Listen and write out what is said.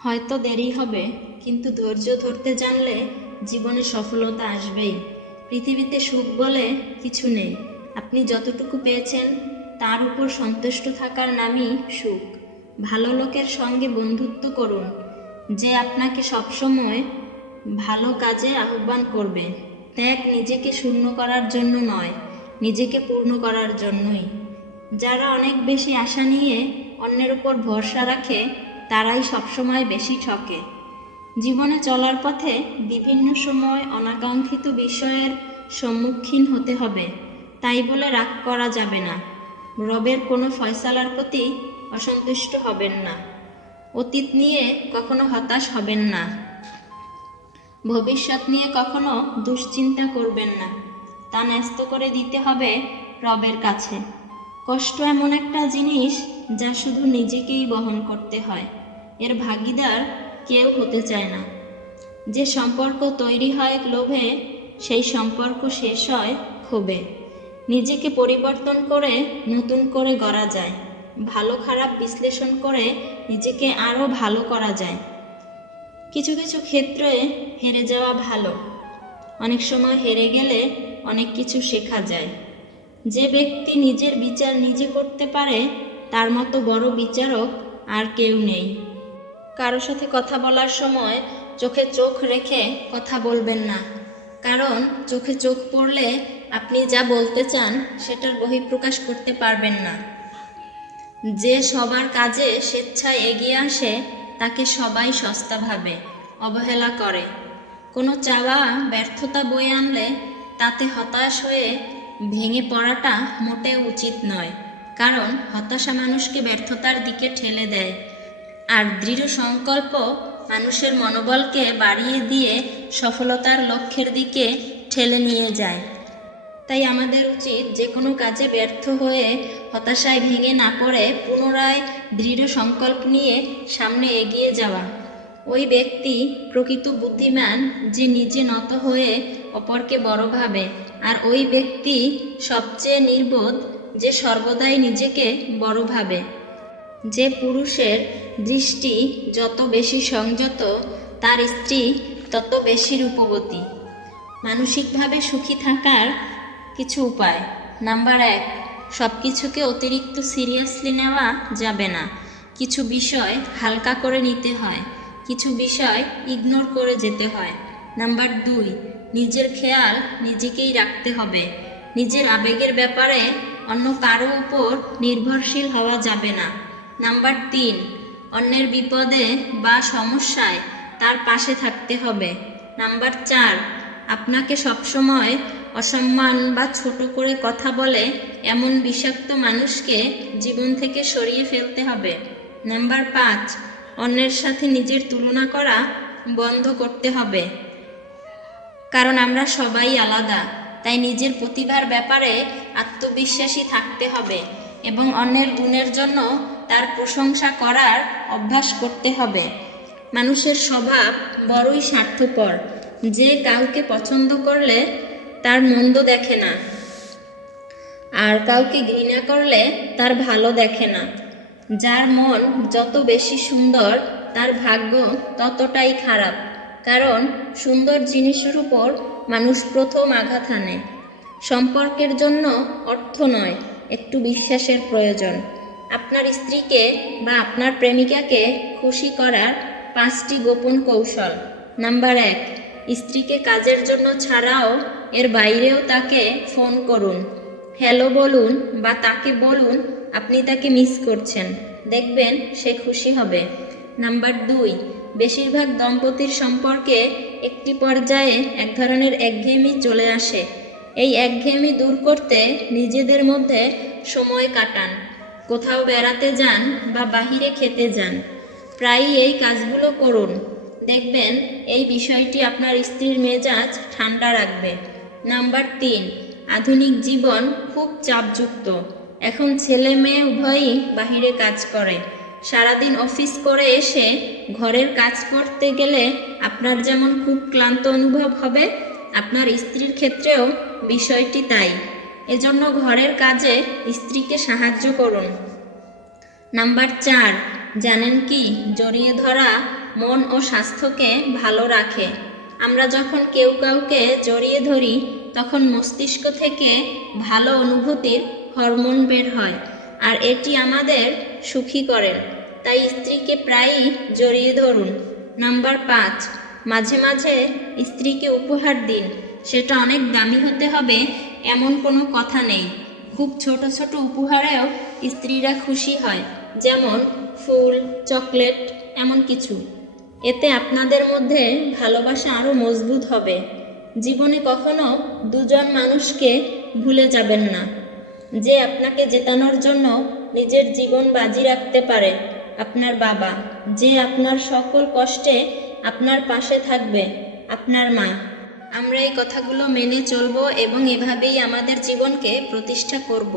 হয়তো দেরি হবে, কিন্তু ধৈর্য ধরতে জানলে জীবনে সফলতা আসবেই। পৃথিবীতে সুখ বলে কিছু নেই। আপনি যতটুকু পেয়েছেন তার উপর সন্তুষ্ট থাকার নামই সুখ। ভালো লোকের সঙ্গে বন্ধুত্ব করুন, যে আপনাকে সবসময় ভালো কাজে আহ্বান করবে। ত্যাগ নিজেকে শূন্য করার জন্য নয়, নিজেকে পূর্ণ করার জন্যই। যারা অনেক বেশি আশা নিয়ে অন্যের উপর ভরসা রাখে তারাই সবসময় বেশি ঠকে। জীবনে চলার পথে বিভিন্ন সময় অনাকাঙ্ক্ষিত বিষয়ের সম্মুখীন হতে হবে, তাই বলে রাগ করা যাবে না। রবের কোনো ফয়সালার প্রতি অসন্তুষ্ট হবেন না। অতীত নিয়ে কখনো হতাশ হবেন না। ভবিষ্যৎ নিয়ে কখনো দুশ্চিন্তা করবেন না। তা ন্যস্ত করে দিতে হবে রবের কাছে। কষ্ট এমন একটা জিনিস যা শুধু নিজেকেই বহন করতে হয়, এর ভাগীদার কেউ হতে চায় না। যে সম্পর্ক তৈরি হয় লোভে, সেই সম্পর্ক শেষ হয় ক্ষোভে। নিজেকে পরিবর্তন করে নতুন করে গড়া যায়। ভালো খারাপ বিশ্লেষণ করে নিজেকে আরও ভালো করা যায়। কিছু কিছু ক্ষেত্রে হেরে যাওয়া ভালো। অনেক সময় হেরে গেলে অনেক কিছু শেখা যায়। যে ব্যক্তি নিজের বিচার নিজে করতে পারে তার মতো বড় বিচারক আর কেউ নেই। কারো সাথে কথা বলার সময় চোখে চোখ রেখে কথা বলবেন না, কারণ চোখে চোখ পড়লে আপনি যা বলতে চান সেটার বহিঃপ্রকাশ করতে পারবেন না। যে সবার কাজে স্বেচ্ছায় এগিয়ে আসে তাকে সবাই সস্তা ভাবে, অবহেলা করে। কোনো চাওয়া ব্যর্থতা বয়ে আনলে তাতে হতাশ হয়ে ভেঙে পড়াটা মোটেও উচিত নয়, কারণ হতাশা মানুষকে ব্যর্থতার দিকে ঠেলে দেয়। আর দৃঢ় সংকল্প মানুষের মনোবলকে বাড়িয়ে দিয়ে সফলতার লক্ষ্যের দিকে ঠেলে নিয়ে যায়। তাই আমাদের উচিত যে কোনো কাজে ব্যর্থ হয়ে হতাশায় ভেঙে না পড়ে পুনরায় দৃঢ় সংকল্প নিয়ে সামনে এগিয়ে যাওয়া। ওই ব্যক্তি প্রকৃত বুদ্ধিমান যে নিজে নত হয়ে অপরকে বড় ভাবে, আর ওই ব্যক্তি সবচেয়ে নির্বোধ যে সর্বদাই নিজেকে বড় ভাবে। যে পুরুষের দৃষ্টি যত বেশি সংযত তার স্ত্রী তত বেশি রূপবতী। মানসিকভাবে সুখী থাকার কিছু উপায়। নাম্বার 1, সব কিছুকে অতিরিক্ত সিরিয়াসলি নেওয়া যাবে না। কিছু বিষয় হালকা করে নিতে হয়, কিছু বিষয় ইগনোর করে যেতে হয়। নাম্বার 2, নিজের খেয়াল নিজেকেই রাখতে হবে। নিজের আবেগের ব্যাপারে অন্য কারো উপর নির্ভরশীল হওয়া যাবে না। নাম্বার 3, অন্যের বিপদে বা সমস্যায় তার পাশে থাকতে হবে। নাম্বার 4, আপনাকে সবসময় অসম্মান বা ছোট করে কথা বলে এমন বিষাক্ত মানুষকে জীবন থেকে সরিয়ে ফেলতে হবে। নাম্বার 5, অন্যের সাথে নিজের তুলনা করা বন্ধ করতে হবে, কারণ আমরা সবাই আলাদা। তাই নিজের প্রতিভার ব্যাপারে আত্মবিশ্বাসী থাকতে হবে এবং অন্যের গুণের জন্য তার প্রশংসা করার অভ্যাস করতে হবে। মানুষের স্বভাব বড়ই স্বার্থপর। যে কাউকে পছন্দ করলে তার মন্দ দেখে না, আর কাউকে ঘৃণা করলে তার ভালো দেখে না। যার মন যত বেশি সুন্দর তার ভাগ্য ততটাই খারাপ, কারণ সুন্দর জিনিসের উপর মানুষ প্রথম আঘাত হানে। সম্পর্কের জন্য অর্থ নয়, একটু বিশ্বাসের প্রয়োজন। আপনার স্ত্রীকে বা আপনার প্রেমিকাকে খুশি করার 5টি গোপন কৌশল। নাম্বার 1, স্ত্রীকে কাজের জন্য ছাড়াও এর বাইরেও তাকে ফোন করুন, হ্যালো বলুন বা তাকে বলুন আপনি তাকে মিস করছেন। দেখবেন সে খুশি হবে। নাম্বার 2, বেশিরভাগ দম্পতির সম্পর্কে একটি পর্যায়ে এক ধরনের একঘেয়েমি চলে আসে। এই একঘেয়েমি দূর করতে নিজেদের মধ্যে সময় কাটান, কোথাও বেড়াতে যান বা বাহিরে খেতে যান। প্রায়ই এই কাজগুলো করুন, দেখবেন এই বিষয়টি আপনার স্ত্রীর মেজাজ ঠান্ডা রাখবে। নাম্বার 3, আধুনিক জীবন খুব চাপযুক্ত। এখন ছেলে মেয়ে উভয়ই বাহিরে কাজ করে। সারাদিন অফিস করে এসে ঘরের কাজ করতে গেলে আপনার যেমন খুব ক্লান্ত অনুভব হবে, আপনার স্ত্রীর ক্ষেত্রেও বিষয়টি তাই। এজন্য ঘরের কাজে স্ত্রীকে সাহায্য করুন। নাম্বার 4, জানেন কি, জড়িয়ে ধরা মন ও স্বাস্থ্যকে ভালো রাখে। আমরা যখন কেউ কাউকে জড়িয়ে ধরি তখন মস্তিষ্ক থেকে ভালো অনুভূতির হরমোন বের হয়, আর এটি আমাদের সুখী করে। তাই স্ত্রীকে প্রায়ই জড়িয়ে ধরুন। নাম্বার 5, মাঝে মাঝে স্ত্রীকে উপহার দিন। সেটা অনেক দামি হতে হবে এমন কোনো কথা নেই। খুব ছোট ছোট উপহারেও স্ত্রীরা খুশি হয়, যেমন ফুল, চকলেট, এমন কিছু। এতে আপনাদের মধ্যে ভালোবাসা আরও মজবুত হবে। জীবনে কখনো দুজন মানুষকে ভুলে যাবেন না। যে আপনাকে জেতানোর জন্য নিজের জীবন বাজি রাখতে পারে, আপনার বাবা। যে আপনার সকল কষ্টে আপনার পাশে থাকবে, আপনার মা। আমরা এই কথাগুলো মেনে চলবো এবং এভাবেই আমাদের জীবনকে প্রতিষ্ঠা করব।